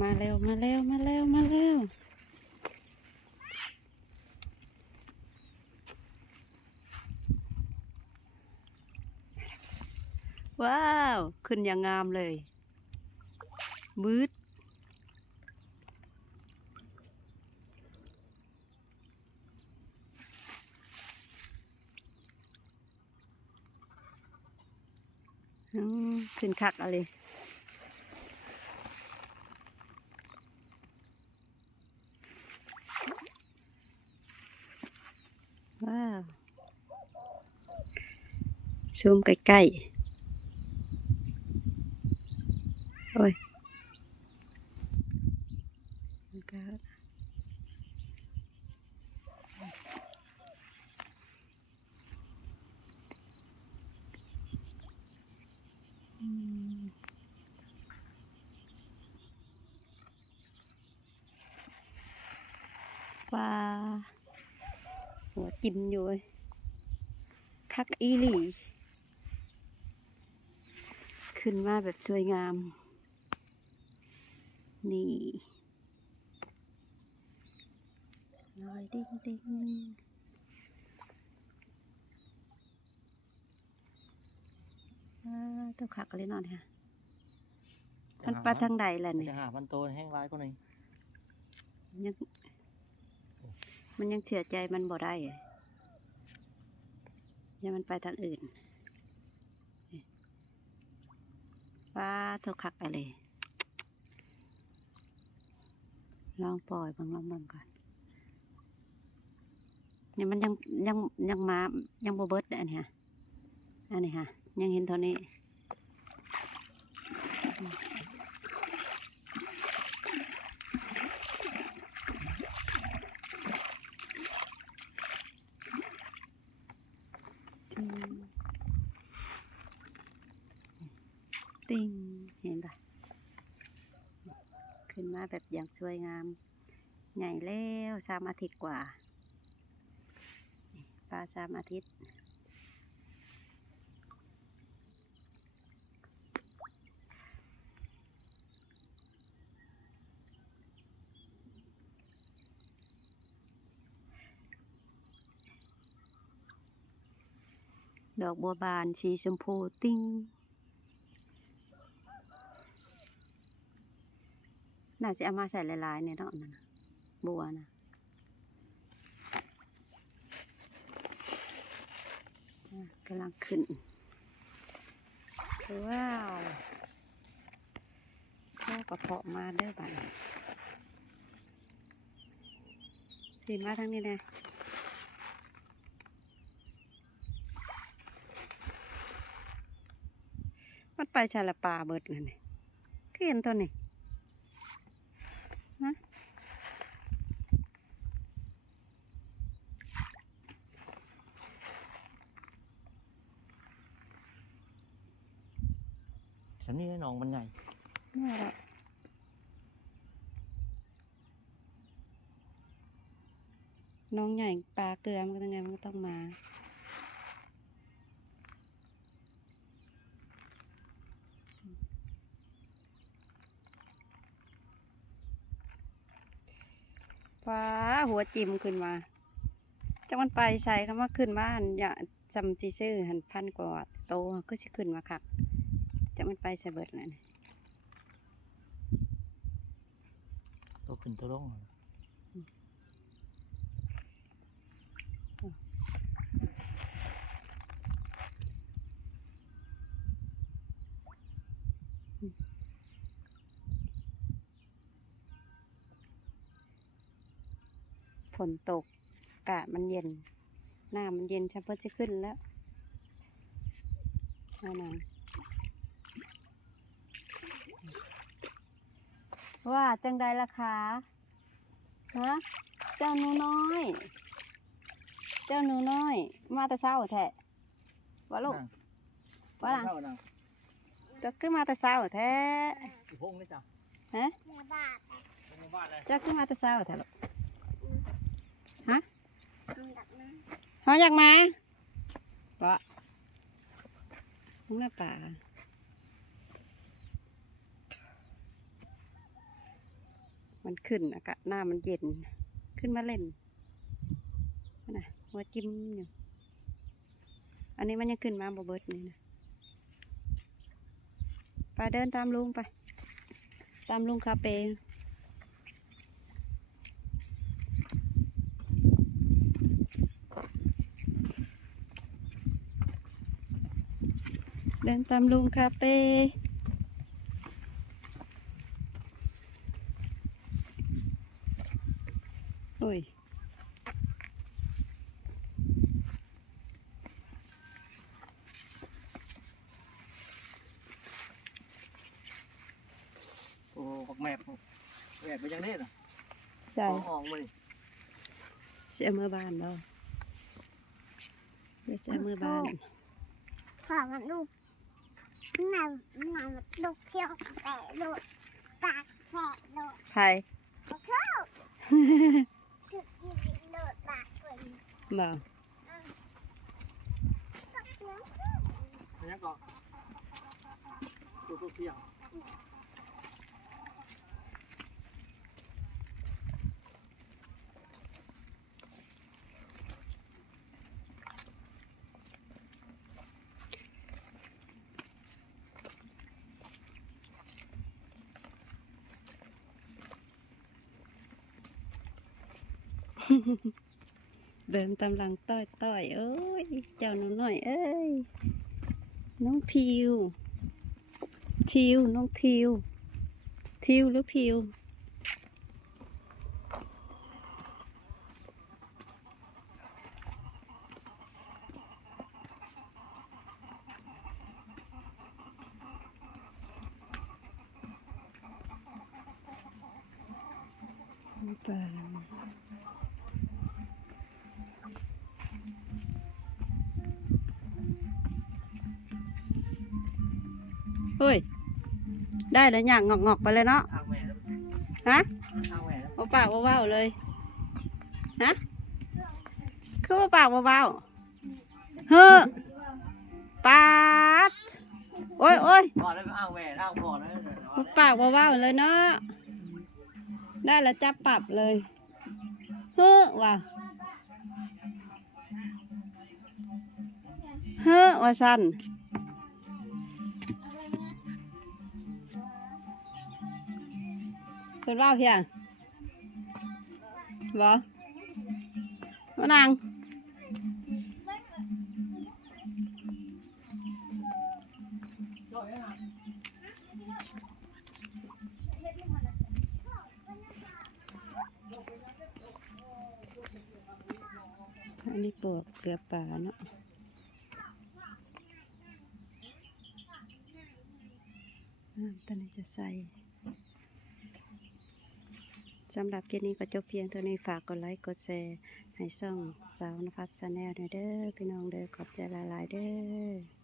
มาเร็วมาเร็วมาเร็วมาเร็วว้าว ขึ้นอย่างงามเลยมืดขึ้นคักอะไร ว้าว ซูมใกล้ๆ โอ้ยมันก็อืมว้าหัวกินอยู่คักอีหลี ขึ้นมาแบบสวยงาม นี่ลอยดิ้งดิ้งอ่าต้องขักเลยนอนค่ะมันไปทางใดล่ะมันเนี่ยจะหาพันโตแห้งร้ายกว่านี้ยังมันยังเสียใจมันบ่ได้อะยังมันไปทางอื่น ว้าเท่าคักอะไรลองปล่อยบางลองบางก่อนเนี่ยมันยังยังยังมายังโบเบิร์ตอันนี้ยอันนี้ฮะยังเห็นเท่านี้อืมติ้งเห็นปะ ขึ้นมาแบบอย่างสวยงาม ใหญ่แล้วสามอาทิตย์กว่าปลาสามอาทิตย์ดอกบัวบานสีชมพูติ้ง น่าจะเอามาใส่หลายๆเนี่ยเนาะนั่นบัวนะอะกำลังขึ้น ว้าวข้าวกระเพาะมาเด้บัดนี้สีมาทางนี้เลยมันไปชาละปลาเบิดเงินนี่คือเห็นตัวนี้ ฉันนี่น้องมันใหญ่นี่แหละน้องใหญ่ปลาเกลือมันก็ยังไงมันก็ต้องมา ฟ้าหัวจิ้มขึ้นมาจังมันไปใส่คำว่าขึ้นมาอันอย่าจำจีซื่อหันพันกว่าโตก็สิขึ้นมาคัก จังมันไปใส่เบิดนั่นตัวขึ้นตัวลงฝนตกอากาศมันเย็น หน้ามันเย็นชัเพิ่จะขึ้นแล้วนั่นน่ะ ว่าจังใดล่ะคะฮะเจ้าหนูน้อย เจ้าหนูน้อย มาแต่เช้าแท้ว่าลูกว่าล่ะเท่านังจะขึ้นมาแต่เช้าแท้อีพงนี่จ้ะฮะในบ้านเลยจะขึ้นมาแต่เช้าแท้ลูกดักนะเขาอยากมาปะมึงน่าป่า มันขึ้นอากาศหน้ามันเย็น ขึ้นมาเล่นนั่นนะหัวจิ้มอยู่อันนี้มันยังขึ้นมาบเบิดนี่นะไปเดินตามลุงไป ตามลุงคาเปเดินตามลุงคาเป อ้ยโอ้บักแมบแมบไปยังได้น่ะใช่เอาออกมาดิเสียมือบ้านเราเดี๋ยวเสียมือบ้านขอมันลูกมันมันลูกเที่ยวแปะลูกปากแปะลูกไทยคื vâng. เดินตามหลังต้อยต้อยเอ้ย เจ้าหนูหน่อย เอ้ย น้องพิว ทิว น้องทิว ทิวหรือพิวป เฮ้ย ได้แล้วอย่างงอกงอกๆไปเลยเนาะทางแม่แล้วฮะทางแม่แล้วเอาปากเบาๆเลย ฮะ คือว่าปากเบาๆเฮ้อปากโอ้ยโอ้ยพอแล้วไปอ้างแม่อ้างพ่อแล้วเอาปากเบาๆเลยเนาะ ได้แล้วจับปรับเลย เฮ้อว่ะเฮ้อว่าสัน เปิดว่าเพียงบ่มานางอันนี้ปลวกเกลือป่าเนาะน้ำตอนนี้จะใส่ สำหรับคลิปนี้ก็จบเพียงเท่านี้ฝากกดไลค์กดแชร์ให้ช่องสาวนภัสชาแนลเด้อพี่น้องเด้อขอบใจหลายๆเด้อ